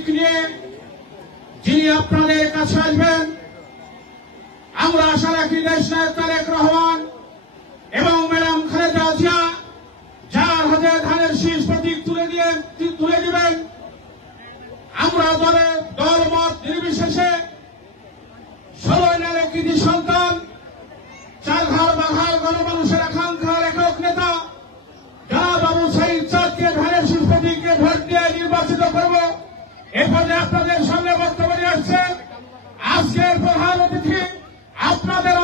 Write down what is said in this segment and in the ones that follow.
দিক নিয়ে যিনি আপনাদের কাছে আসবেন, আমরা আশা রাখি দেশ নায়ক তারেক রহমান এবং ম্যাডাম খালেদা জিয়া, যার হাতে ধানের শীষ প্রতীক তুলে দিয়ে তুলে দিবেন। আমরা দলে দল মত নির্বিশেষে ষোলো নালে কৃতি সন্তান চার ঘর বাঘার গণমানুষের আকাঙ্ক্ষার একক নেতা, যারা বাবু সাইদ চাঁদকে ধানের শীষ প্রতীককে ভোট দিয়ে নির্বাচিত করব। এ পর্যায়ে আপনাদের সামনে বক্তব্য নিয়ে আসছেন আজকের প্রধান অতিথি আপনাদের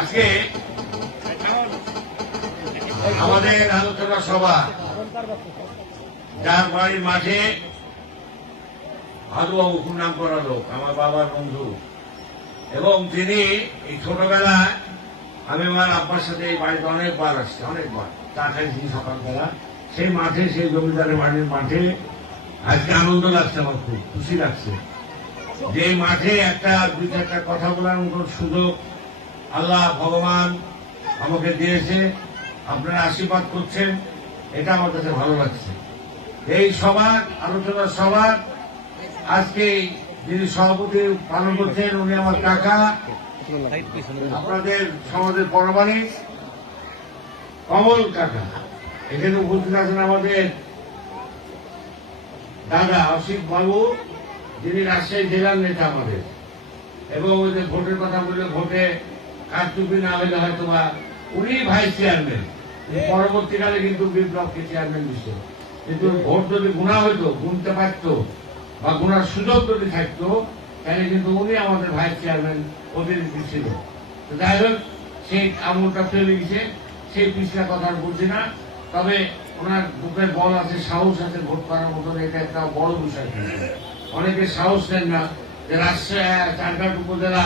আজকে আমাদের আলোচনা সভা, যার বাড়ির মাঠে খুব নাম করা লোক, আমার বাবার বন্ধু। এবং তিনি এই ছোটবেলায় আমি আমার আব্বার সাথে এই বাড়িতে অনেকবার আসছি, অনেকবার। চা খাইছি সকালবেলা। সেই মাঠে, সেই জমিদারের বাড়ির মাঠে আজকে আনন্দ লাগছে আমার খুব, খুশি লাগছে। যে মাঠে একটা দুই চারটা কথা বলার মতো সুযোগ আল্লাহ ভগবান আমাকে দিয়েছে, আপনারা আশীর্বাদ করছেন, এটা আমার কাছে ভালো লাগছে। এই সভার আলোচনা সভার আজকে যিনি সভাপতি পালন করছেন, উনি আমার কাকা। আপনাদের সমাজের পরমাণিক কমল কাকা। এখানে উপস্থিত আছেন আমাদের দাদা অসিত বাবু, যিনি রাজশাহী জেলার নেতা আমাদের। এবং ওই যে ভোটের কথা বললে ভোটে কারচুপি না হলে হয়তো বা উনি ভাইস চেয়ারম্যান পরবর্তীকালে কিন্তু বিপ্লবকে চেয়ারম্যান দিচ্ছে কিন্তু ভোট যদি গুণা হইতো গুনতে পারতো বা গুনার সুযোগ যদি থাকতো তাহলে কিন্তু উনি আমাদের ভাইস চেয়ারম্যান প্রতিনিধি ছিল। যাই হোক সেই আমলটা ফেলে গেছে সেই পিছলা কথা আর বলছি না। তবে ওনার বুকের বল আছে সাহস আছে ভোট করার মতন এটা একটা বড় বিষয়। অনেকে সাহস দেন না যে রাজশাহী চারঘাট উপজেলা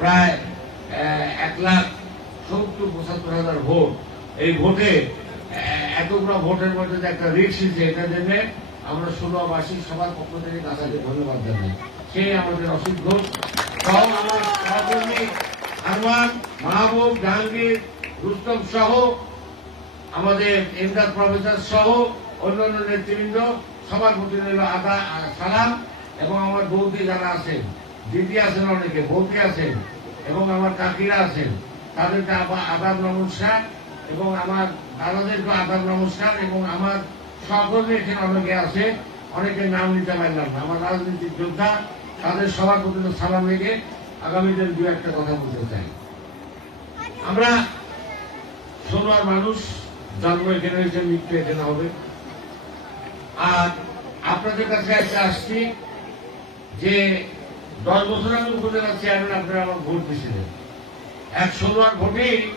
প্রায় এক লাখ সত্তর, পঁচাত্তর হাজার ভোট। এই ভোটে এতগুলো ভোটের মধ্যে যে একটা রিক্স দিচ্ছে এটা জন্য আমরা ষোলোবাসী সবার পক্ষ থেকে তাকে ধন্যবাদ জানাই। সেই আমাদের অসিত ঘোষ। সহ আমার সহকর্মী, আরমান, মাহবুব, জাহাঙ্গীর, রুস্তম সহ, আমাদের এমদাদ প্রফেসর সহ, অন্যান্য নেতৃবৃন্দ, সবার প্রতি রইল আদা সালাম। এবং আমার বৌদি যারা আছেন, দিদি আছেন অনেকে, বৌদি আছেন এবং আমার কাকিরা আছেন। তাদেরকে আদাব নমস্কার এবং আমার দাদাদেরকে আদাব নমস্কার এবং আমার সকলে এখানে অনেকে আছে, অনেকের নাম নিতে পারলাম না। আমার রাজনৈতিক যোদ্ধা, তাদের সবার প্রতি সালাম রেখে আগামী দিন দু একটা কথা বলতে চাই। আমরা ষোলোয়ার মানুষ, জন্ম এখানে হয়েছে, মৃত্যু এখানে হবে। আর আপনাদের কাছে আসছি যে দশ বছর আগে উপজেলা চেয়ারম্যান আপনারা আমার ভোট দিয়েছিলেন। এক ষোলোয়ার ভোটেই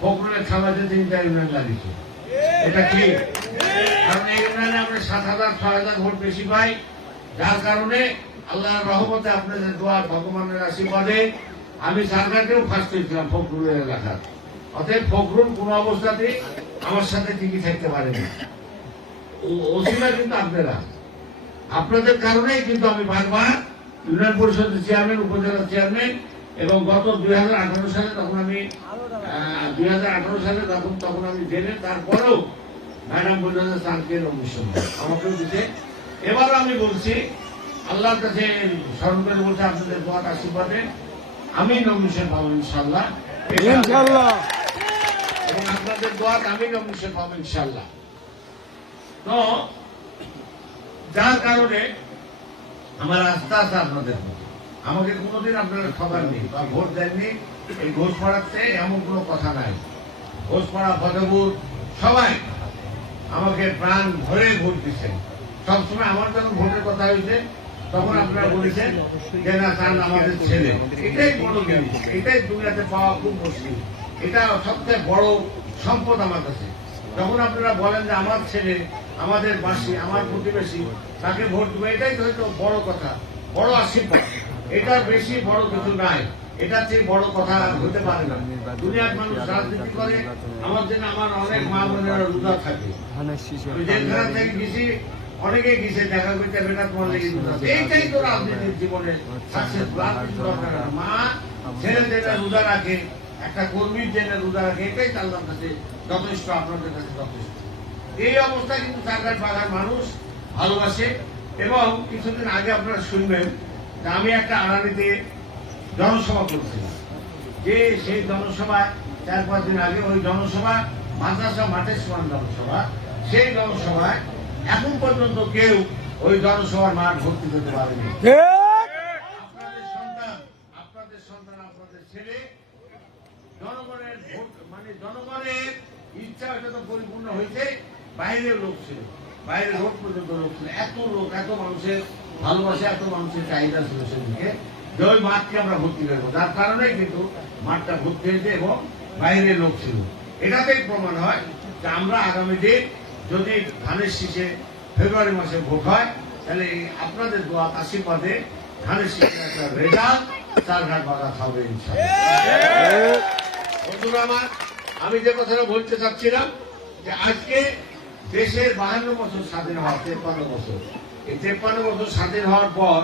ফখরুলের খামাতে তিনটা ইউনিয়ন লাগিয়েছে। এটা কি? কারণ এই ইউনিয়নে আমরা সাত হাজার, ছয় হাজার ভোট বেশি পাই। যার কারণে আল্লাহর রহমতে আপনাদের দোয়া ভগবানের আশীর্বাদে আমি সারকারকেও ফার্স্ট হয়েছিলাম ফখরুলের এলাকার। অতএব ফখরুল কোন অবস্থাতে আমার সাথে টিকে থাকতে পারেনি। ও- ওসিলা কিন্তু আপনারা। আপনাদের কারণেই কিন্তু আমি বারবার ইউনিয়ন পরিষদের চেয়ারম্যান উপজেলা চেয়ারম্যান এবং গত দুই হাজার আঠারো সালে তখন আমি দুই হাজার আঠারো সালে তখন তখন আমি জেনে তারপরেও ম্যাডাম বললেন চাঁদকে নমিশন আমাকেও দিতে এবারও আমি বলছি আল্লাহর কাছে স্মরণ করে বলছে আপনাদের দোয়ার আশীর্বাদে আমি নমিশন পাবো ইনশাল্লাহ এবং আপনাদের দোয়াতে আমি নমিশন পাবো ইনশাল্লাহ তো যার কারণে আমার আস্থা আছে আপনাদের। আমাকে কোনোদিন আপনারা ঠকাননি বা ভোট দেননি, এই ঘোষ পাড়াতে এমন কোনো কথা নাই। ঘোষ পাড়া ফতেপুর সবাই আমাকে প্রাণ ভরে ভোট দিচ্ছেন সবসময় আমার যখন ভোটের কথা হয়েছে, তখন আপনারা বলেছেন যে, না চান আমাদের ছেলে। এটাই বড় জিনিস। এটাই দুনিয়াতে পাওয়া খুব মুশকিল। এটা সবচেয়ে বড় সম্পদ আমার কাছে। যখন আপনারা বলেন যে, আমার ছেলে আমাদের বাসী, আমার প্রতিবেশী, তাকে ভোট দেবে, এটাই হয়তো বড় কথা, বড় আশীর্বাদ। এটা বেশি বড় কিছু নাই। এটা চেয়ে বড় কথা হতে পারে না। দুনিয়ার মানুষ রাজনীতি করে, আমার জন্য আমার অনেক মা বোনেরা রোজা থাকে। জেলখানা থেকে গেছি অনেকে গেছে, দেখা করতে বেটা তোমার লেগে এইটাই তো রাজনীতির জীবনে সাকসেস দরকার। মা ছেলে জেলে রোজা রাখে, একটা কর্মীর জেলে রোজা রাখে, এটাই আল্লাহর কাছে যথেষ্ট, আপনাদের কাছে যথেষ্ট। এই অবস্থায় কিন্তু চারঘাট বাগার মানুষ ভালোবাসে এবং কিছুদিন আগে আপনারা শুনবেন যে আমি একটা আড়ানিতে জনসভা করছিলাম। যে সেই জনসভায় চার পাঁচ দিন আগে ওই জনসভা মাদ্রাসা মাঠের সমান জনসভা সেই জনসভায় এখন পর্যন্ত কেউ ওই জনসভার মাঠ ভর্তি করতে পারেনি। আপনাদের সন্তান আপনাদের সন্তান আপনাদের ছেলে জনগণের ভোট মানে জনগণের ইচ্ছা এটা তো পরিপূর্ণ হয়েছে। বাইরের লোক ছিল। বাইরের রোড পর্যন্ত লোক ছিল। এত লোক এত মানুষের ভালোবাসা এত মানুষের চাহিদা ছিল সেদিকে যে ওই মাঠকে আমরা ভর্তি করব। যার কারণে কিন্তু মাঠটা ভর্তি হয়েছে এবং বাইরের লোক ছিল। এটাতেই প্রমাণ হয় যে আমরা আগামী দিন যদি ধানের শীষে ফেব্রুয়ারি মাসে ভোট হয় তাহলে আপনাদের দোয়া আশীর্বাদে ধানের শীষে একটা রেজাল্ট চার ঘাট বাগা খাবে বন্ধুরা আমার আমি যে কথাটা বলতে চাচ্ছিলাম যে আজকে দেশের বাহান্ন বছর স্বাধীন হওয়ার তেপ্পান্ন বছর। এই তেপ্পান্ন বছর স্বাধীন হওয়ার পর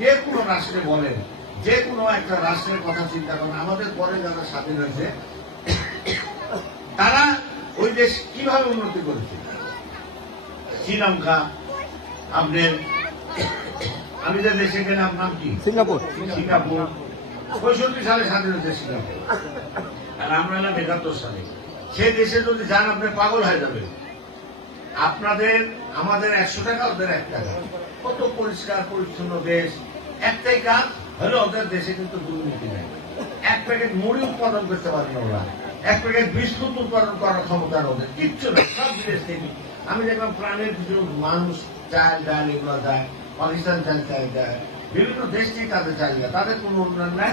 যে কোনো রাষ্ট্রে বলেন যে কোনো একটা রাষ্ট্রের কথা চিন্তা করেন আমাদের পরে যারা স্বাধীন হয়েছে তারা ওই দেশ কীভাবে উন্নতি করেছে? শ্রীলঙ্কা আপনার আমি যে দেশে গেলাম নাম কি? সিঙ্গাপুর। সিঙ্গাপুর। পঁয়ষট্টি সালে স্বাধীন হয়েছে সিঙ্গাপুর। আর আমরা এলাম একাত্তর সালে। সেই দেশে যদি যান আপনি পাগল হয়ে যাবেন। আপনাদের আমাদের একশো টাকা ওদের এক টাকা কত পরিষ্কার পরিচ্ছন্ন দেশ একটাই কাজ হলো ওদের দেশে কিন্তু দুর্নীতি নেই এক প্যাকেট মুড়ি উৎপাদন করতে পারে না ওরা এক প্যাকেট বিস্কুট উৎপাদন করার ক্ষমতা ওদের কিচ্ছু না সব বিদেশ থেকে আমি দেখলাম প্রাণের কিছু মানুষ চাল ডাল এগুলো দেয় পাকিস্তান চাল চাল দেয় বিভিন্ন দেশ থেকে তাদের চাল দেয় তাদের কোনো উন্নয়ন নাই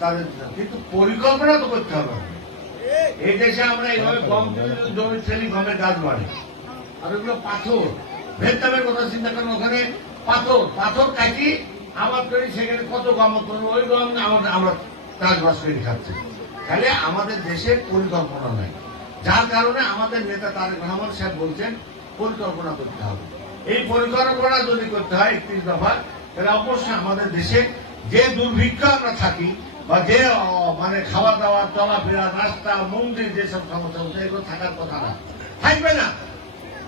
তাদের কিন্তু পরিকল্পনা তো করতে হবে এই দেশে আমরা এইভাবে গম জমি শ্রেণি গমের গাছ বাড়ি আর ওগুলো পাথর। ভেতনামের কথা চিন্তা করেন, ওখানে পাথর। পাথর কাটি আমার করি সেখানে কত গম ওই গম আমরা আমরা চাষবাস করে, খাচ্ছি। তাহলে আমাদের দেশের পরিকল্পনা নাই। যার কারণে আমাদের নেতা তারেক রহমান সাহেব বলছেন, পরিকল্পনা করতে হবে। এই পরিকল্পনা যদি করতে হয় একত্রিশ দফা, তাহলে অবশ্যই আমাদের দেশে যে দুর্ভিক্ষ আমরা থাকি বা যে মানে খাওয়া দাওয়া, চলাফেরা রাস্তা মন্দির যেসব সমস্যা হচ্ছে, এগুলো থাকার কথা না। থাকবে না।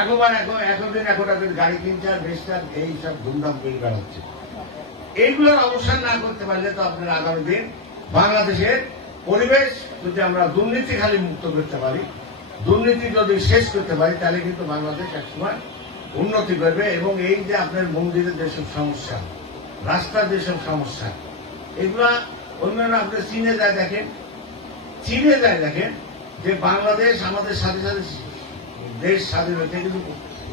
এখন এখন এই সব অবসান না করতে পারলে তো আগামী দিন বাংলাদেশের পরিবেশ যদি আমরা দুর্নীতি খালি মুক্ত করতে পারি, দুর্নীতি যদি শেষ করতে পারি, তাহলে কিন্তু বাংলাদেশ একসময় উন্নতি করবে এবং এই যে আপনার মন্দিরের যেসব সমস্যা, রাস্তার যেসব সমস্যা, এগুলা অন্যান্য আপনি চীনে যায় দেখেন, চীনে যায় দেখেন যে বাংলাদেশ আমাদের সাথে সাথে দেশ স্বাধীন হয়েছে, কিন্তু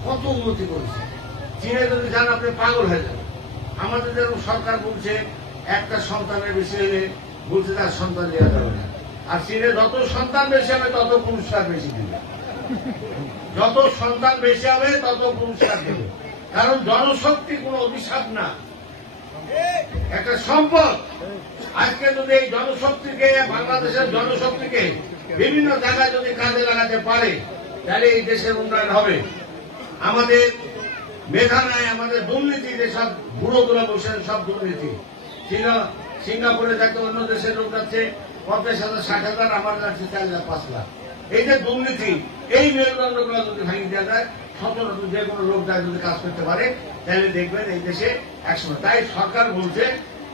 কত উন্নতি করেছে। চীনে যদি যান, আপনি পাগল হয়ে যাবেন। আমাদের যেরকম সরকার বলছে, একটা সন্তানের বেশি হলে বলছে, তার সন্তান দেওয়া যাবে না। আর চীনে যত সন্তান বেশি হবে, তত পুরস্কার বেশি দিবে। যত সন্তান বেশি হবে, তত পুরস্কার দেবে। কারণ জনশক্তি কোনো অভিশাপ না। একটা সম্পদ। আজকে যদি এই জনশক্তিকে, বাংলাদেশের জনশক্তিকে বিভিন্ন জায়গায় যদি কাজে লাগাতে পারে তাহলে এই দেশের উন্নয়ন হবে। আমাদের নাই, আমাদের দুর্নীতি যেসব বুড়োগুলো বসে সব দুর্নীতি। ছিল সিঙ্গাপুরে যাকে, অন্য দেশের লোক যাচ্ছে, পঞ্চাশ হাজার, ষাট হাজার, আমার যাচ্ছে চার লাখ পাঁচ লাখ। এই যে দুর্নীতি, এই মেরুদণ্ডগুলো যদি ভাঙি দেওয়া যায় সচরাচর যে কোনো লোক যা যদি কাজ করতে পারে, তাহলে দেখবেন এই দেশে একসময়। তাই সরকার বলছে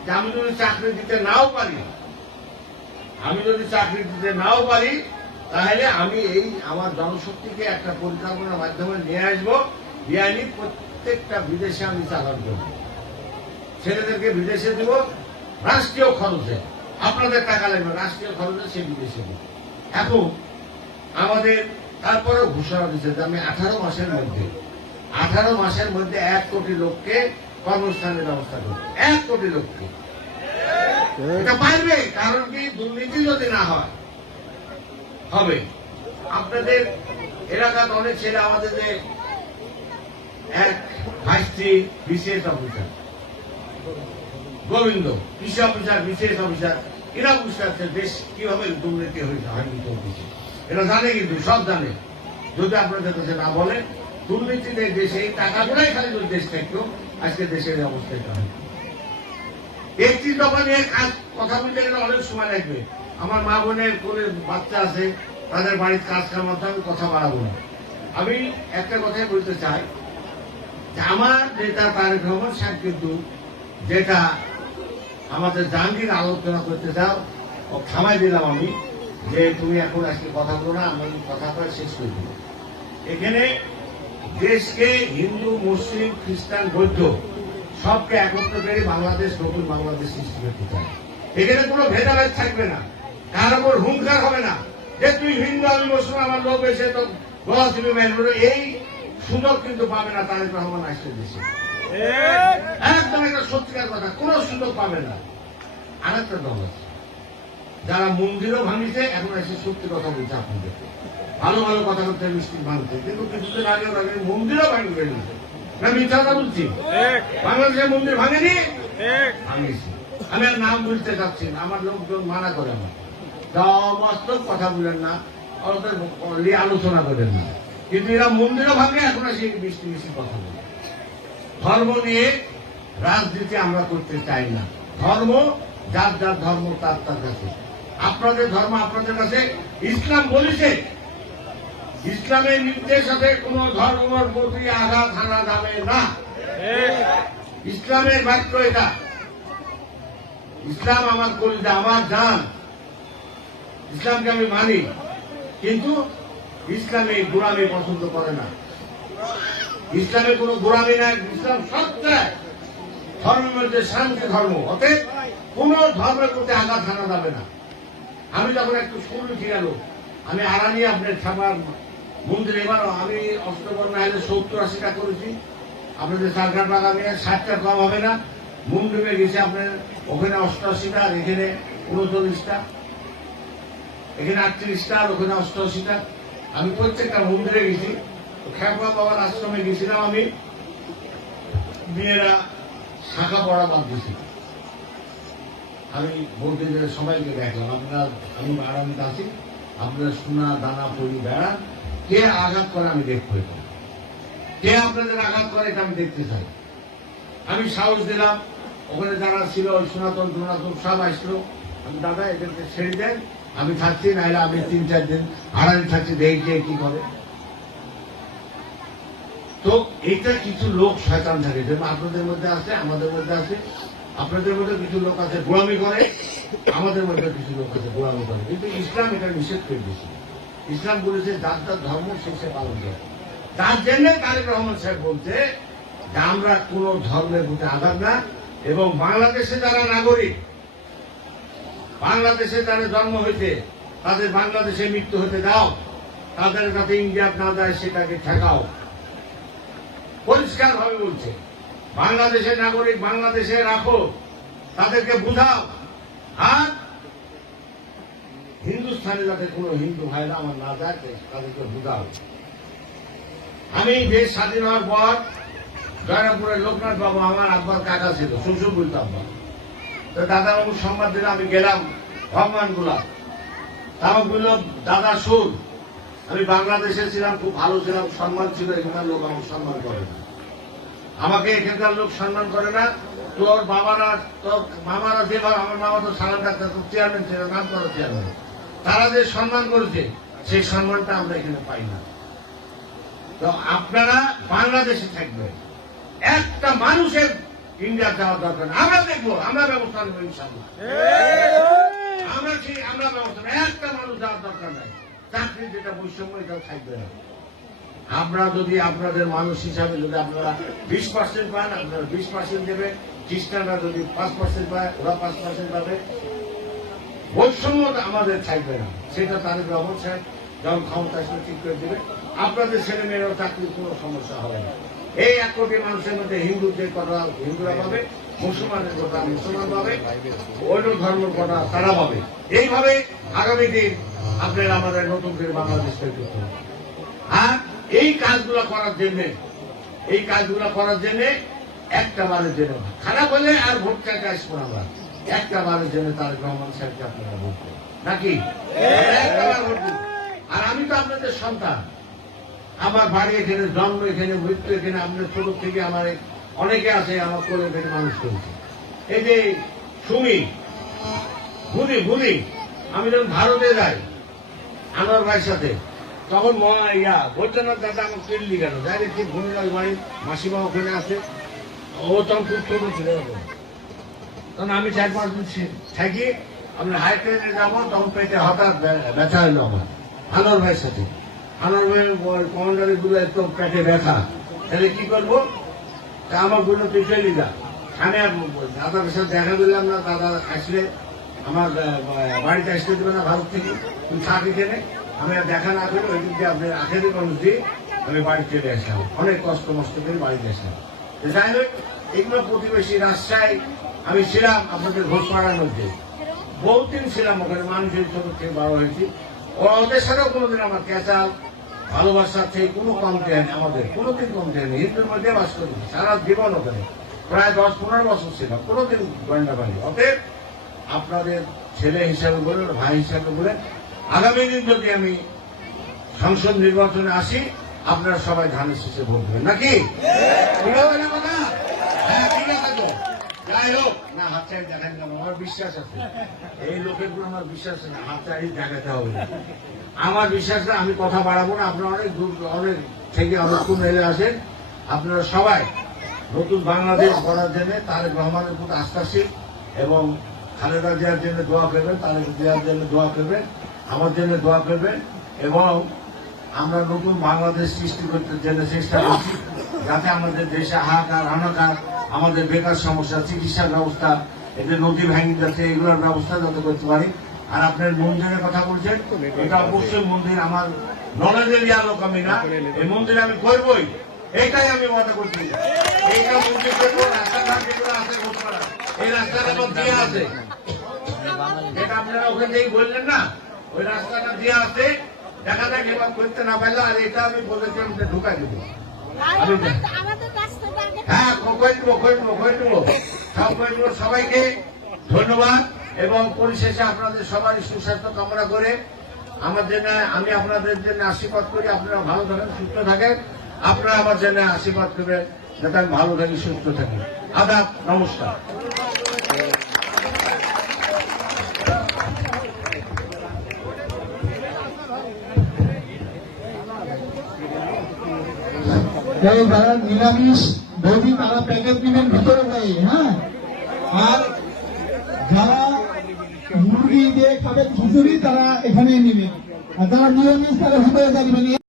যে, আমি যদি চাকরি দিতে নাও পারি, আমি যদি চাকরি দিতে নাও পারি তাহলে আমি এই আমার জনশক্তিকে একটা পরিকল্পনার মাধ্যমে নিয়ে আসব। বিআইনি প্রত্যেকটা বিদেশে আমি চালান করব। ছেলেদেরকে বিদেশে দেব, রাষ্ট্রীয় খরচে। আপনাদের টাকা লাগবে, রাষ্ট্রীয় খরচে সে বিদেশে দেব। এখন আমাদের তারপরে ঘোষণা দিচ্ছে যে আমি আঠারো মাসের মধ্যে, আঠারো মাসের মধ্যে এক কোটি লোককে কর্মস্থানের ব্যবস্থা করব। এক কোটি লোককে। এটা পারবে, কারণ কি দুর্নীতি যদি না হয়। হবে। আপনাদের এলাকার অনেক ছেলে আমাদের যে এক ভাইস্ত্রী বিশেষ অফিসার। গোবিন্দ, কৃষি অফিসার, বিশেষ অফিসার। এরা বুঝতে পারছে দেশ কীভাবে দুর্নীতি হয়েছে হয়নি চলতেছে এরা জানে কিন্তু, সব জানে। যদি আপনাদের কাছে না বলে, দুর্নীতিতে দেশে এই টাকাগুলাই খালি দেশ থাকতো, আজকে দেশের এই অবস্থা এটা হয়। একটি দোকানে কাজ কথা বলতে গেলে অনেক সময় লাগবে। আমার মা বোনের কোলে বাচ্চা আছে, তাদের বাড়ির কাজ কামাতে আমি কথা বাড়াবো না। আমি একটা কথাই বলতে চাই যে আমার নেতা তারেক রহমান সাহেব কিন্তু যেটা আমাদের জাহাঙ্গীর আলোচনা করতে চাও, ও থামাই দিলাম আমি যে তুমি এখন আজকে কথা বলো না, আমি কথাটা শেষ করে দিব এখানে দেশকে হিন্দু, মুসলিম, খ্রিস্টান, বৌদ্ধ সবকে একত্র করে বাংলাদেশ, নতুন বাংলাদেশ সৃষ্টি করতে চায় এখানে কোনো ভেদাভেদ থাকবে না। কার উপর হুঙ্কার হবে না। যে তুই হিন্দু আমি মুসলিম আমার লোক এসে তো গলা মেরে এই সুযোগ কিন্তু পাবে না তারেক রহমান আসছে দেশে একদম একটা সত্যিকার কথা কোন সুযোগ পাবে না। আর একটা দল আছে যারা মন্দিরও ভাঙিছে এখন এসে সত্যি কথা বলছে আপনাদেরকে ভালো ভালো কথা বলতে মিষ্টি ভাঙছে কিন্তু কিছুদিন আগে ওরা মন্দিরও ভাঙি ফেলেছে না কথা বলছি? বাংলাদেশের মন্দির ভাঙেনি? ভাঙিয়েছি আমি আর নাম বলতে চাচ্ছি না আমার লোকজন মানা করে আমার সমস্ত কথা বলেন না আলোচনা করেন না। কিন্তু এরা মন্দিরও ভাঙে, এখন এসে মিষ্টি মিষ্টি কথা বলে। ধর্ম নিয়ে রাজনীতি আমরা করতে চাই না। ধর্ম, যার যার ধর্ম, তার তার কাছে। আপনাদের ধর্ম আপনাদের কাছে, ইসলাম বলেছে। ইসলামের নির্দেশে কোন ধর্মের প্রতি আঘাত, হানা যাবে না। ইসলামের বাক্য এটা। ইসলাম আমার কলিজা, আমার জান। ইসলামকে আমি মানি, কিন্তু ইসলামে গোড়ামি পছন্দ করে না। ইসলামে কোনো গোড়ামি নাই, ইসলাম সত্যায় ধর্মের মধ্যে শান্তি, ধর্ম। অতএব কোন ধর্মের প্রতি আঘাত হানা যাবে না। আমি যখন একটু স্কুল উঠে গেল, আমি আরানি আপনার খাবার মন্দির এবারও আমি অষ্টবর্ণ হলে সত্তর আশিটা করেছি। আপনাদের সরকার বাগানে ষাটটা কম হবে না। মন্দিরে গেছে আপনার, ওখানে অষ্টআশিটা আর এখানে উনচল্লিশটা। এখানে আটত্রিশটা, আর ওখানে অষ্টআশিটা। আমি প্রত্যেকটা মন্দিরে গেছি। খেপা বাবার আশ্রমে গেছিলাম আমি। মেয়েরা শাখা পড়া বাদ দিয়েছি। আমি বলতে গেলে সবাইকে দেখলাম, আপনার, আমি আরামে আছি। আপনার সোনা, দানা পরি বেড়া কে আঘাত করে আমি দেখব এটা কে আপনাদের আঘাত করে এটা আমি দেখতে চাই। আমি সাহস দিলাম। ওখানে যারা ছিল সনাতন সনাতন সব আসলো। আমি, দাদা, এদেরকে ছেড়ে দেন। আমি থাকছি, নাহলে আমি তিন, চার দিন আড়াই থাকছি, দেখি কে কি করে। তো এটা কিছু লোক শয়তান থাকে, যেমন আপনাদের মধ্যে আছে, আমাদের মধ্যে আছে, আপনাদের মধ্যে কিছু লোক আছে, গোলামি করে, আমাদের মধ্যে কিছু লোক আছে, গোলামি করে। কিন্তু ইসলাম এটা নিষেধ করে দিয়েছে। ইসলাম বলেছে, যার যার ধর্ম শেষে পালন করে। তার জন্য তারেক রহমান সাহেব বলছে যে, আমরা কোন ধর্মের প্রতি আঘাত না, এবং বাংলাদেশে যারা নাগরিক বাংলাদেশে যারা জন্ম হয়েছে, তাদের বাংলাদেশে মৃত্যু হতে দাও। তাদের যাতে ইন্ডিয়া না যায় সেটাকে ঠেকাও। পরিষ্কার ভাবে বলছে, বাংলাদেশের নাগরিক বাংলাদেশে রাখো, তাদেরকে বুঝাও। আর হিন্দুস্থানে যাতে কোনো হিন্দু ভাইরা আমার না যায়, তাদেরকে বুঝাও। আমি দেশ স্বাধীন হওয়ার পর, জয়রামপুরের লোকনাথ বাবু, আমার আব্বার কাকা ছিল শ্বশুর বলতো আব্বা? তো দাদা বাবু সংবাদ দিলে আমি গেলাম ভগবানগুলা আমার বলল, দাদা, শুন, আমি বাংলাদেশে ছিলাম, খুব ভালো ছিলাম, সম্মান ছিল, এখানকার লোক আমাকে সম্মান করে না। আমাকে এখানকার লোক সম্মান করে না, তোর বাবারা, তোর মামারা যেভাবে আমার মামা তো সালাম ডাক্তার তোর চেয়ারম্যান ছিল নাম করা চেয়ারম্যান তারা যে সম্মান করেছে, সেই সম্মানটা আমরা এখানে পাই না। তো আপনারা বাংলাদেশে থাকবেন। একটা মানুষের ইন্ডিয়া যাওয়ার দরকার নেই। আমরা দেখব আমরা ব্যবস্থা নেব ইনশাল্লাহ আমরা সেই আমরা ব্যবস্থা। একটা মানুষ যাওয়ার দরকার নাই। চাকরি যেটা বৈষম্য এটাও থাকবে। না আমরা যদি আপনাদের মানুষ হিসাবে যদি আপনারা বিশ পার্সেন্ট পান আপনারা বিশ পার্সেন্ট দেবেন। খ্রিস্টানরা যদি পাঁচ পার্সেন্ট পায় ওরা পাঁচ পার্সেন্ট পাবে। বৈষম্যটা আমাদের থাকবে না। সেটা তাদের রহমান সাহেব যখন ক্ষমতা আসলে ঠিক করে দেবে আপনাদের ছেলে মেয়েরাও চাকরির কোনো সমস্যা হবে না। এই এক কোটি মানুষের মধ্যে হিন্দুদের কথা হিন্দুরা পাবে মুসলমানের কথা মুসলমান পাবে অন্য ধর্মের কথা তারা পাবে। এইভাবে আগামী দিন আপনারা আমাদের নতুন করে বাংলাদেশ তৈরি করতে হবে। আর এই কাজগুলো করার জন্য এই কাজগুলো করার জন্য একটা বারের জন্য খারাপ হলে আর ভোট চাইতে আসব আমরা। একটা বারের জন্য তারেক রহমান সাহেবকে আপনারা ভোট নাকি? একটা বার ভোট আর আমি তো আপনাদের সন্তান। আমার বাড়ি এখানে, জন্ম এখানে, মৃত্যু এখানে আপনার ছোট থেকে আমার অনেকে আছে, আমার কোলে এখানে মানুষ করেছে এই যে সুমি ভুলি ভুলি আমি যখন ভারতে যাই আমার ভাইয়ের সাথে, তখন ইয়া না দাদা আমার কিনলি কেন যাই দেখছি ভুলি ওই বাড়ি মাসিমা ওখানে আছে। ও তখন খুব ছোট ছিল তখন। আমি চার পাঁচ দিন থাকি আমি হাই ট্রেনে যাব, তখন পেটে হঠাৎ ব্যথা হলো আমার, আনোয়ার ভাইয়ের সাথে। ভাই কমান্ডারেরগুলো একটু পেটে ব্যথা। তাহলে কি করব? আমারগুলো তুই চলে যা। আমি আর দাদার সাথে দেখা দিলাম না, দাদা আসলে আমার বাড়িতে আসতে দেবে না ভারত থেকে। তুই থাক আমি আর দেখা না করে ওই দিকে আপনার আখেরি মানুষ দিয়ে আমি বাড়ি চলে আসলাম। অনেক কষ্ট মষ্ট করে বাড়িতে আসলাম। যাই এগুলো প্রতিবেশী রাজশাহী, আমি ছিলাম আপনাদের ঘোষপাড়ার মধ্যে। বহুত দিন ছিলাম ওখানে, মানুষের ছোট থেকে বড় হয়েছি। ও ওদের সাথেও কোনোদিন আমার ক্যাচাল ভালোবাসার থেকে কোনো কমতে হয়নি আমাদের কোনোদিন কমতে নেই হিন্দুর মধ্যে বাস করি সারা জীবন ওখানে প্রায় দশ পনেরো বছর ছিল কোনোদিন গন্ডা পানি অতএব আপনাদের ছেলে হিসাবে বলেন ভাই হিসাবে বলেন আগামী দিন যদি আমি সংসদ নির্বাচনে আসি আপনারা সবাই ধানের শেষে ভোট দেবেন। নাকি? কথা? যাই হোক। না, হাত চাই কেন আমার বিশ্বাস আছে। এই লোকের উপর আমার বিশ্বাস দেখাতে হবে। আমার বিশ্বাস না, আমি কথা বাড়াবো না। আপনারা অনেক দূর, অনেক থেকে অনেকক্ষণ এলে আসেন। আপনারা সবাই নতুন বাংলাদেশ গড়ার জন্য তারেক রহমানের উপর আস্থাশীল এবং খালেদা জিয়ার জন্য দোয়া করবেন, তারেক জিয়ার জন্য দোয়া করবেন, আমার জন্য দোয়া করবেন এবং আমরা নতুন বাংলাদেশ সৃষ্টি করতে জন্য চেষ্টা করছি। যাতে আমাদের দেশে হাহাকার, হানাকার আমাদের বেকার সমস্যা চিকিৎসা ব্যবস্থা এতে নদী ভেঙে যাচ্ছে, এগুলোর ব্যবস্থা যাতে করতে পারি। আর আপনার মন্দিরের কথা বলছেন, এটা অবশ্যই মন্দির আমার নলেজের লোক আমি না। এই মন্দির আমি করবই। এটাই আমি মনে করছি। এইটা এই রাস্তাটা আমার দিয়ে আছে। যেটা আপনারা ওখান বললেন না? ওই রাস্তাটা দিয়ে আছে। দেখা যাক এবার করতে না পারলে, আর এটা আমি বলেছিলাম ঢুকাই দেবো। আগে হ্যাঁ করে দিব করে দেবো করে দেবো সব করে দেবো সবাইকে ধন্যবাদ এবং পরিশেষে আপনাদের সবারই সুস্বাস্থ্য কামনা করে আমার জন্য, আমি আপনাদের জন্য আশীর্বাদ করি, আপনারা ভালো থাকেন, সুস্থ থাকেন। আপনারা আমার জন্য আশীর্বাদ করবেন, যাতে আমি ভালো থাকি, সুস্থ থাকি। আদাব, নমস্কার। যারা নিরামিষ, বৌদি তারা প্যাকেট নেবেন ভিতরে নেই হ্যাঁ? আর যারা মুরগি দিয়ে খাবেন খিচুড়ি, তারা এখানে নেবেন। আর যারা নিরামিষ, তারা ভিতরে যাবেন